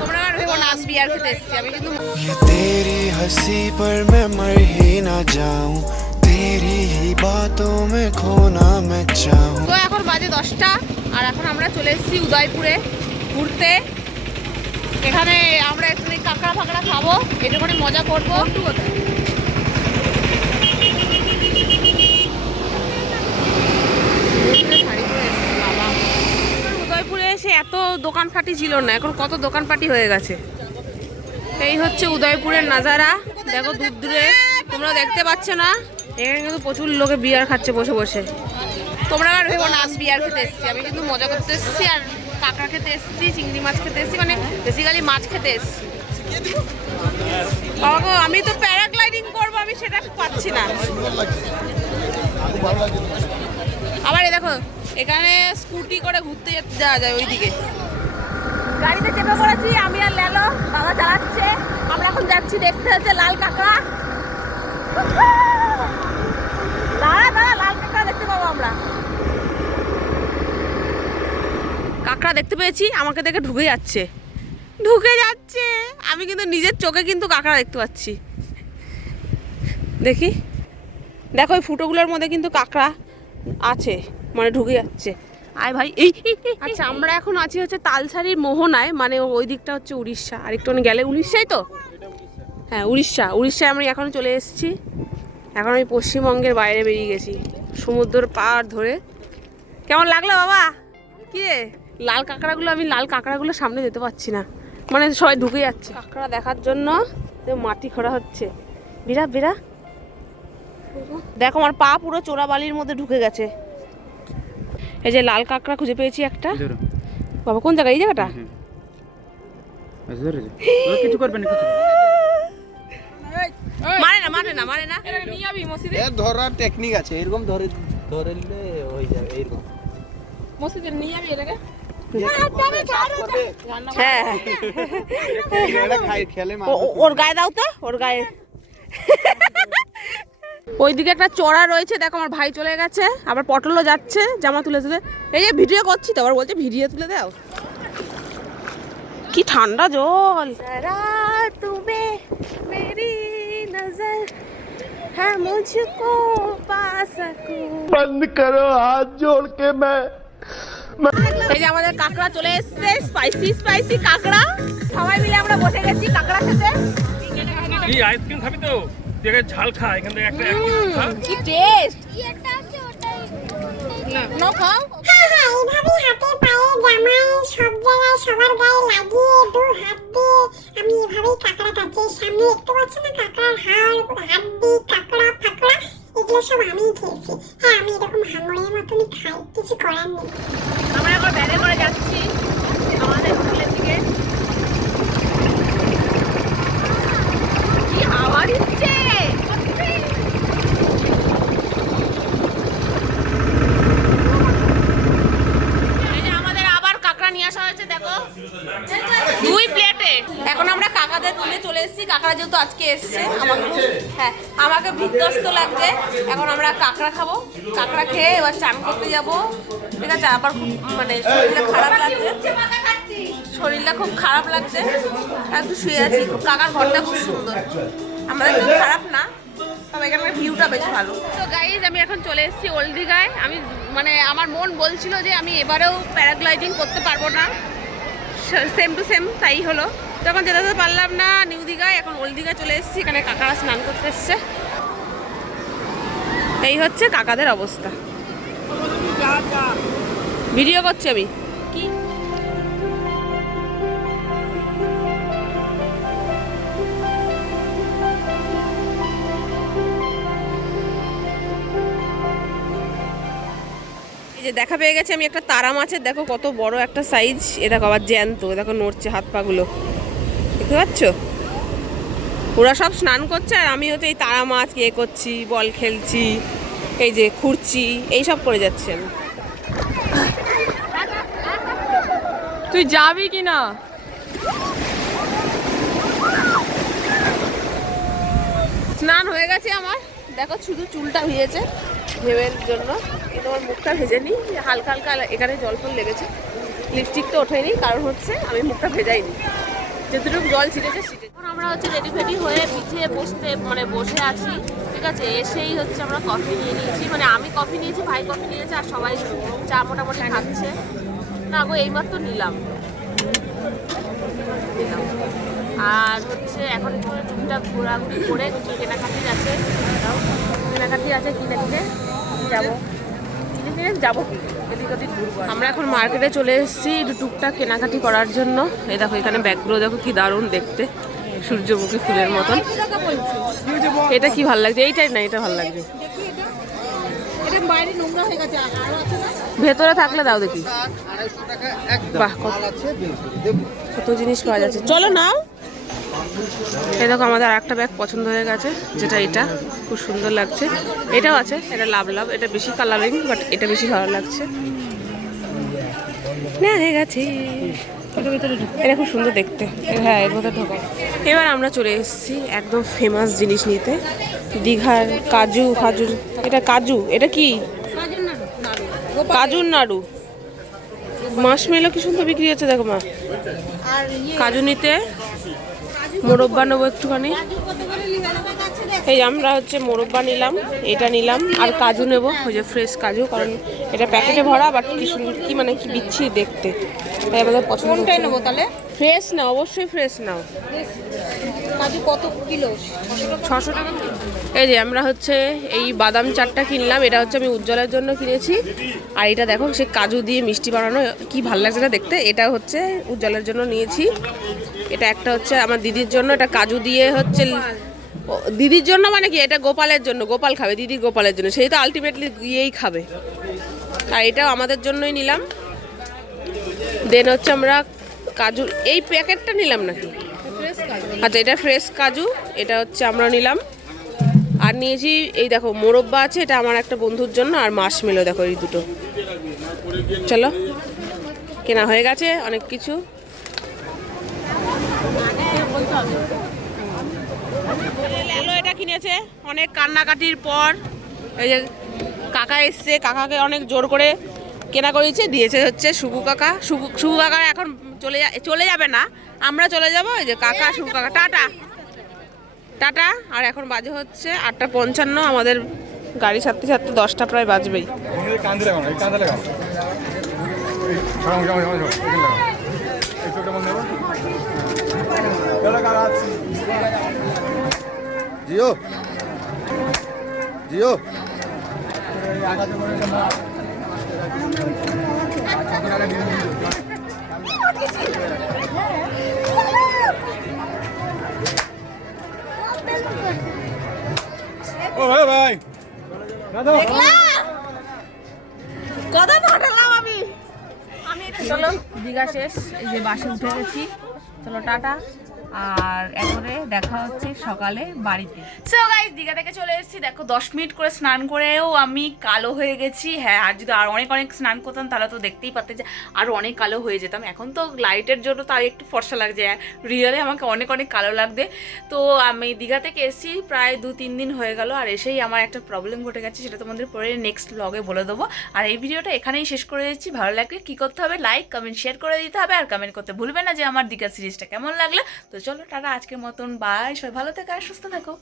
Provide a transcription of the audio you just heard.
তোমরা আর ভেবো না আমি বিয়ার খেতে এসেছি আমি কিন্তু ये तेरी हंसी पर मैं मर ही ना जाऊं तेरी ही बातों में खोना मैं चाहूं তো এখন বাজে দশটা আর এখন আমরা চলে এসেছি উদয়পুরে ঘুরতে এখানে আমরা একটু কাঁকড়া ফাঁকড়া খাবো একটুখানি মজা করবো এত দোকানপাটি ছিল না, এখন কত দোকানপাটি হয়ে গেছে। এই হচ্ছে উদয়পুরের নাজারা। দেখো দূর দূরে, তোমরা দেখতে পাচ্ছ না? এখানে কিন্তু প্রচুর লোকে বিয়ার খাচ্ছে বসে বসে। তোমরা আর ভেবো না বিয়ার খেতে এসেছি। আমি কিন্তু মজা করতে এসেছি আর কাঁকড়া খেতে এসেছি, চিংড়ি মাছ খেতে এসেছি মানে বেসিক্যালি মাছ খেতে এসেছি। বাবা আমি তো প্যারাগ্লাইডিং করব, আমি সেটা পাচ্ছি না। আবার এই দেখো এখানে স্কুটি করে ঘুরতে যেতে- যাওয়া যায় ওইদিকে। গাড়িতে চেপে পড়েছি আমি আর লেলো বাবা চালাচ্ছে। আমরা এখন যাচ্ছি দেখতে হচ্ছে লাল কাঁকড়া দাঁড়া দাঁড়া লাল কাঁকড়া দেখতে পাবো আমরা। কাঁকড়া দেখতে পেয়েছি আমাকে দেখে ঢুকে যাচ্ছে। ঢুকে যাচ্ছে। আমি কিন্তু নিজের চোখে কিন্তু কাঁকড়া দেখতে পাচ্ছি। দেখি। দেখো ওই ফুটোগুলোর মধ্যে কিন্তু কাঁকড়া। আছে মানে ঢুকে যাচ্ছে। আয় ভাই এই আচ্ছা আমরা এখন আছি হচ্ছে তালসারির মোহনায় মানে ওই দিকটা হচ্ছে উড়িষ্যা। আর একটু গেলে উড়িষ্যাই তো? হ্যাঁ উড়িষ্যা। উড়িষ্যায় আমরা এখন চলে এসেছি। এখন আমি পশ্চিমবঙ্গের বাইরে বেরিয়ে গেছি সমুদ্রের পাড় ধরে। কেমন লাগল বাবা? কি রে? লাল কাঁকড়াগুলো আমি লাল কাঁকড়াগুলো সামনে যেতে পারছি না। মানে সবাই ঢুকে যাচ্ছে। কাঁকড়া দেখার জন্য মাটি খোঁড়া হচ্ছে। বিরা বিরা দেখো আমার পা পুরো চোরা বালির মধ্যে ঢুকে গেছে। এই যে লাল কাঁকড়া খুঁজে পেয়েছি একটা। বাবা কোন জায়গা এই জায়গাটা? আচ্ছা কিছু করবে না কিছু মারে না মারে না মারে না। এর ধরার টেকনিক আছে এরকম ধরে ধরে নিলে হয়ে যাবে এরকম। হ্যাঁ। ওর গায়ে দাও তো ওর গায়ে। ওইদিকে একটা চড়া রয়েছে দেখো আমার ভাই চলে গেছে আবার পটলও যাচ্ছে জামা তুলে তুলে। এই যে ভিডিও করছি তো আবার বলছে ভিডিও তুলে দাও। কি ঠান্ডা জল। বন্ধ করো হাত জোড় কে এই যে আমাদের কাঁকড়া চলে এসছে স্পাইসি স্পাইসি কাঁকড়া। সবাই মিলে আমরা বসে গেছি কাঁকড়ার সাথে আইসক্রিম খাবি তো? দেখে ঝাল খা এখান থেকে একটা কি টেস্ট না খাও এইভাবেই হাতে পায়ে জামায় সব জায়গায় সবার গায়ে লাগিয়ে দু হাত দিয়ে আমি এভাবেই কাঁকড়া খাচ্ছি সামনে দেখতে পাচ্ছি না কাঁকড়ার হাড় হাড্ডি কাঁকড়া ফাকড়া এগুলো সব আমিই খেয়েছি হ্যাঁ আমি এরকম হাঙরের মতনই খাই কিছু করার নেই আমরা এখন ব্যাগে করে যাচ্ছি আমাদের হোটেলের দিকে কি হাওয়া দিচ্ছে এই যে আমাদের আবার কাঁকড়া নিয়ে আসা হয়েছে দেখো দুই প্লেটে এখন আমরা কাকাদের তুলে চলে এসেছি কাকড়া যেহেতু আজকে এসছে। আমাকে হ্যাঁ আমাকে বিধ্বস্ত লাগছে। এখন আমরা কাঁকড়া খাব। কাঁকড়া খেয়ে এবার চান করতে যাব। ঠিক আছে, আবার খুব মানে শরীরটা খারাপ লাগছে। শরীরটা খুব খারাপ লাগছে। একটু শুয়ে আছি। কাকার ঘরটা খুব সুন্দর। আমাদের খুব খারাপ না, তবে এখানকার ভিউটা বেশ ভালো। তো গাইজ আমি এখন চলে এসেছি ওল্ড দীঘায় আমি মানে আমার মন বলছিল যে আমি এবারেও প্যারাগ্লাইডিং করতে পারব না। সেম টু সেম তাই হলো। তখন যেতে যেতে পারলাম না নিউ দীঘায় এখন ওল্ড দীঘায় চলে এসেছি এখানে কাকারা স্নান করতে এসছে। এই হচ্ছে কাকাদের অবস্থা। ভিডিও করছি আমি। কি? যে দেখা পেয়ে গেছে আমি একটা তারা মাছের দেখো কত বড় একটা সাইজ এ দেখো আবার জ্যান্ত এ দেখো নড়ছে হাত পাগুলো দেখতে পাচ্ছ ওরা সব স্নান করছে আর আমি হচ্ছে এই তারা মাছ ইয়ে করছি বল খেলছি এই যে খুঁড়ছি এই সব করে যাচ্ছি আমি। তুই যাবি কি না? স্নান হয়ে গেছে আমার। দেখো শুধু চুলটা ভিজেছে ভেবের জন্য। কিন্তু আমার মুখটা ভেজে নি হালকা হালকা এখানে জল ফল লেগেছে। লিপস্টিক তো ওঠেনি কারণ হচ্ছে আমি মুখটা ভেজাইনি। যতটুকু জল ছিটেছে ছিটে এখন আমরা হচ্ছে রেডি ফেডি হয়ে পিঠে বসতে মানে বসে আছি, ঠিক আছে? এসেই হচ্ছে আমরা কফি নিয়ে নিয়েছি। মানে আমি কফি নিয়েছি, ভাই কফি নিয়েছে, আর সবাই চা মোটামুটি খাচ্ছে। না গো, এইমাত্র নিলাম। আর হচ্ছে এখন টুকটাক ঘোরাঘুরি করে কেনাকাটি আছে। কেনাকাটি আছে কিনে কিনে। যাব। কিনে কিনে যাব কি? আমরা এখন মার্কেটে চলে এসেছি একটু টুকটাক কেনাকাটি করার জন্য। এই দেখো এখানে ব্যাগগুলো দেখো কি দারুণ দেখতে। সূর্যমুখী ফুলের মতন। এটা কি ভালো লাগছে? এইটাই না এটা ভালো লাগছে। ভেতরে থাকলে দাও দেখি। বাহ, কত জিনিস পাওয়া যাচ্ছে। চলো নাও। এই দেখো, আমাদের আরেকটা ব্যাগ পছন্দ হয়ে গেছে, যেটা এটা। খুব সুন্দর লাগছে। এটাও আছে, এটা লাভ লাভ। এটা বেশি কালারিং বাট এটা বেশি ভালো লাগছে। হয়ে গেছে। এটা খুব সুন্দর দেখতে। হ্যাঁ এর মধ্যে ঢোকা এবার আমরা চলে এসেছি একদম ফেমাস জিনিস নিতে। দীঘার কাজু কাজু, এটা কাজু, এটা কি? কাজুর নাড়ু। মাসমেলো কি সুন্দর বিক্রি হচ্ছে, দেখো মা। কাজু নিতে মোরব্বা নেব একটুখানি। এই আমরা হচ্ছে মোরব্বা নিলাম এটা নিলাম আর কাজু নেব। ওই যে ফ্রেশ কাজু কারণ এটা প্যাকেটে ভরা বাট কি সুন্দর কি মানে কি বিচ্ছি দেখতে। তাই আমাদের পছন্দ নেব তাহলে? ফ্রেশ না অবশ্যই ফ্রেশ নাও। কাজু কত কিলো? ছশো টাকা এই যে আমরা হচ্ছে এই বাদাম চাটটা কিনলাম এটা হচ্ছে আমি উজ্জ্বলের জন্য কিনেছি। আর এটা দেখো সে কাজু দিয়ে মিষ্টি বানানো কি ভালো লাগছে না দেখতে। এটা হচ্ছে উজ্জ্বলের জন্য নিয়েছি। এটা একটা হচ্ছে আমার দিদির জন্য, এটা কাজু দিয়ে হচ্ছে দিদির জন্য মানে কি? এটা গোপালের জন্য, গোপাল খাবে, দিদি গোপালের জন্য। সেই তো আলটিমেটলি গিয়েই খাবে। আর এটাও আমাদের জন্যই নিলাম। দেন হচ্ছে আমরা কাজু, এই প্যাকেটটা নিলাম নাকি? আচ্ছা এটা ফ্রেশ কাজু, এটা হচ্ছে আমরা নিলাম। আর নিয়েছি, এই দেখো, মোরব্বা আছে, এটা আমার একটা বন্ধুর জন্য, আর মাস মেলো দেখো এই দুটো। চলো, কেনা হয়ে গেছে অনেক কিছু। ল্যালো এটা কিনেছে অনেক কান্নাকাটির পর এই যে কাকা এসছে কাকাকে অনেক জোর করে কেনা করেছে দিয়েছে হচ্ছে শুভু কাকা শুভু শুভু কাকা এখন চলে চলে যাবে না আমরা চলে যাব এই যে কাকা শুভু কাকা টাটা টাটা আর এখন বাজে হচ্ছে আটটা পঞ্চান্ন আমাদের গাড়ি ছাড়তে ছাড়তে দশটা প্রায় বাজবেই জিও। জিও। ও ভাই ভাই। কথা পাঠালাম আমি আমি। চলো দীঘা শেষ এই যে বাসে উঠে গেছি। চলো টাটা। আর একবারে দেখা হচ্ছে সকালে বাড়িতে। সো গাইস দীঘা থেকে চলে এসেছি। দেখো, দশ মিনিট করে স্নান করেও আমি কালো হয়ে গেছি। হ্যাঁ আর যদি আর অনেক অনেক স্নান করতাম, তাহলে তো দেখতেই পারতে যে আরও অনেক কালো হয়ে যেতাম। এখন তো লাইটের জন্য তাই একটু ফর্সা লাগছে। রিয়েলে আমাকে অনেক অনেক কালো লাগবে তো আমি দীঘা থেকে এসেছি, প্রায় দু, তিন দিন হয়ে গেল। আর এসেই আমার একটা প্রবলেম ঘটে গেছে, সেটা তোমাদের পরে নেক্সট ব্লগে বলে দেবো। আর এই ভিডিওটা এখানেই শেষ করে দিচ্ছি। ভালো লাগলে কী করতে হবে লাইক কমেন্ট শেয়ার করে দিতে হবে। আর কমেন্ট করতে ভুলবে না যে আমার দীঘা সিরিজটা কেমন লাগল। তো চলো, টাটা, আজকের মতন। বাই সবাই ভালো থেকো আর সুস্থ থাকো।